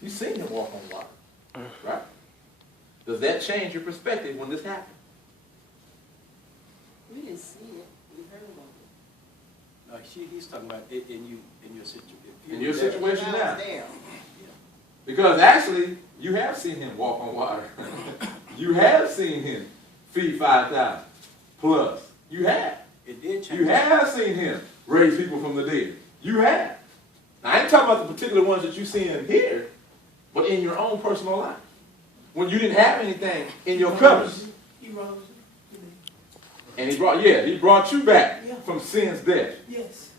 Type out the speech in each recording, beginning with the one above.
You've seen him walk on water, right? Does that change your perspective when this happened? We didn't see it. We heard about it. No, he's talking about it in your situation. In your situation I now. was there. Because actually, you have seen him walk on water. You have seen him feed 5,000 plus. You have. It did change. You have seen him raise people from the dead. You have. Now, I ain't talking about the particular ones that you see in here, but in your own personal life. When you didn't have anything in your cupboards. He rose. And he brought you back from sin's death. Yes.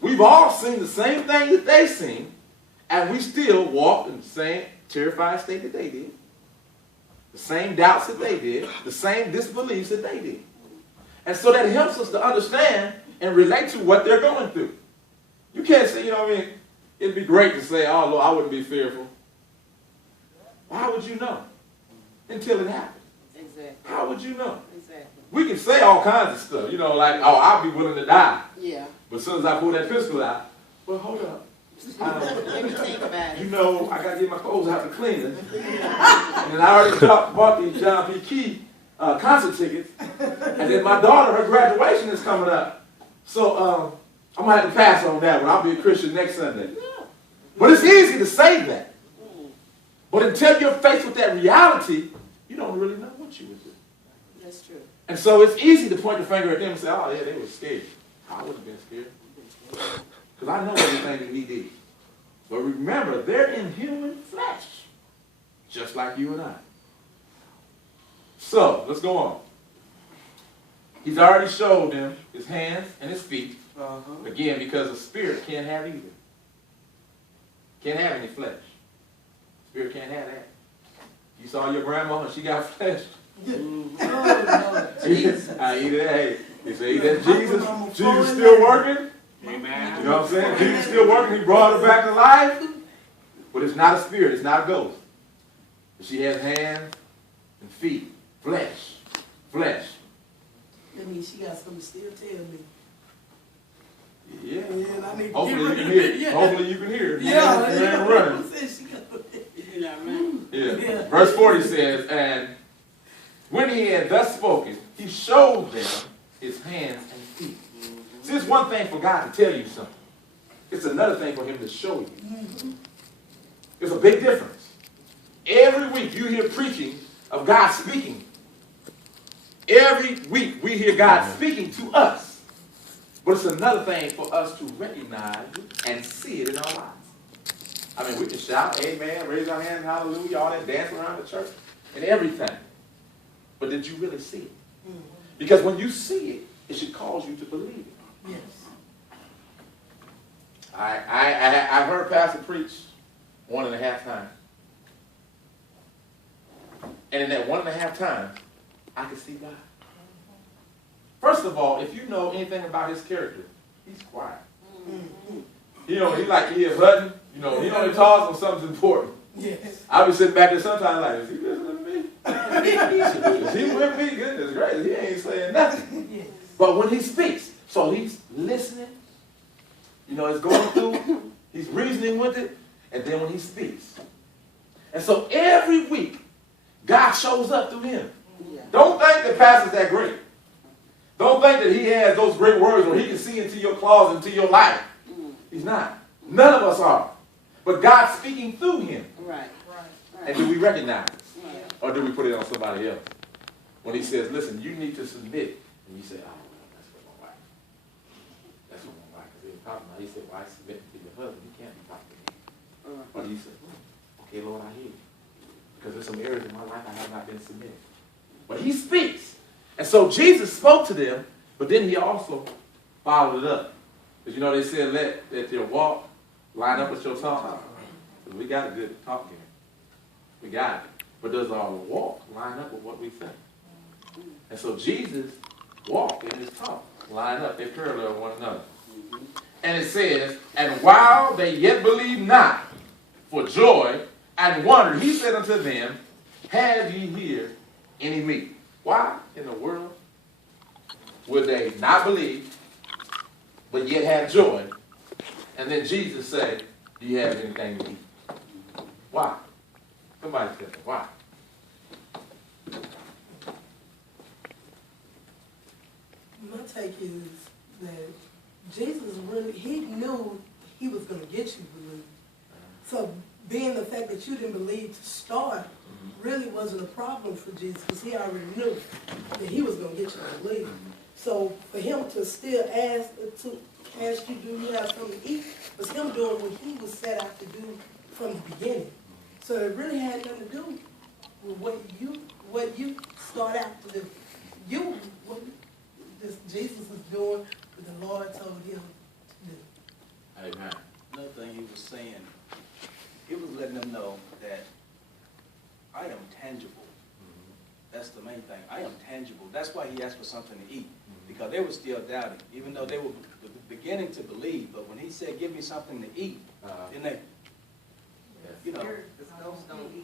We've all seen the same thing that they seen, and we still walk in the same terrified state that they did. The same doubts that they did, the same disbeliefs that they did. And so that helps us to understand and relate to what they're going through. You can't say, it'd be great to say, oh, Lord, I wouldn't be fearful. How would you know? Until it happened. Exactly. How would you know? Exactly. We can say all kinds of stuff, like, oh, I'll be willing to die. Yeah. But as soon as I pull that pistol out, well, hold up. Let me think about it. I got to get my clothes out to clean it. And I already bought these John P. Key concert tickets. And then my daughter, her graduation is coming up. So I'm going to have to pass on that one. I'll be a Christian next Sunday. Yeah. But it's easy to say that. But until you're faced with that reality, you don't really know what you would do. That's true. And so it's easy to point the finger at them and say, oh, yeah, they were scared. I would have been scared. Because I know everything that we did. But remember, they're in human flesh, just like you and I. So, let's go on. He's already showed them his hands and his feet. Again, because the spirit can't have either. Can't have any flesh. Spirit can't have that. You saw your grandma and she got flesh. I eat it. Hey, you say, that Jesus? Jesus still working? Amen. You know what I'm saying? Jesus still working. He brought her back to life. But it's not a spirit. It's not a ghost. She has hands and feet. Flesh. Flesh. That means she got something to still tell me. Yeah. Yeah, I need to Hopefully you get can rid hear. of it. Yeah. Hopefully you can hear. Yeah. You ain't running. Yeah. Verse 40 says, and when he had thus spoken, he showed them his hands and feet. See, it's one thing for God to tell you something. It's another thing for him to show you. There's a big difference. Every week you hear preaching of God speaking. Every week we hear God speaking to us. But it's another thing for us to recognize and see it in our lives. I mean, we can shout, amen, raise our hands, hallelujah, all that, dance around the church, and everything. But did you really see it? Because when you see it, it should cause you to believe it. Yes. I heard Pastor preach 1.5 times. And in that 1.5 times, I could see God. First of all, if you know anything about his character, he's quiet. He is Hutton. He only talks when something's important. Yes. I'll be sitting back there sometimes like, is he listening to me? Is he with me? Goodness gracious, he ain't saying nothing. Yes. But when he speaks, so he's listening, he's going through, he's reasoning with it, and then when he speaks. And so every week, God shows up through him. Yeah. Don't think that pastor's that great. Don't think that he has those great words where he can see into your closet, into your life. He's not. None of us are. But God's speaking through him. Right. And do we recognize it? Right. Or do we put it on somebody else? When he says, listen, you need to submit. And you say, oh, well, that's what my wife. That's what my wife is talking about. He said, well, I submit to your husband. You can't be talking to me. But he said, okay, Lord, I hear you. Because there's some areas in my life I have not been submitted. But he speaks. And so Jesus spoke to them, but then he also followed it up. Because they said, let your walk line up with your talk. We got a good talk here. We got it. But does our walk line up with what we say? And so Jesus' walk and his talk line up. They parallel one another. And it says, and while they yet believed not, for joy and wonder, he said unto them, have ye here any meat? Why in the world would they not believe, but yet have joy? And then Jesus said, do you have anything to eat? Why? Somebody said that. Why? My take is that Jesus really, he knew he was gonna get you to believe. So being the fact that you didn't believe to start really wasn't a problem for Jesus, because he already knew that he was gonna get you to believe. So for him to still ask you, do you have something to eat, was him doing what he was set out to do from the beginning. So it really had nothing to do with what you start out to do. What Jesus was doing what the Lord told him to do. Amen. Another thing he was saying, he was letting them know that I am tangible. That's the main thing. I am tangible. That's why he asked for something to eat, because they were still doubting, even though they were beginning to believe. But when he said, give me something to eat, then they, you know, The ghosts don't eat.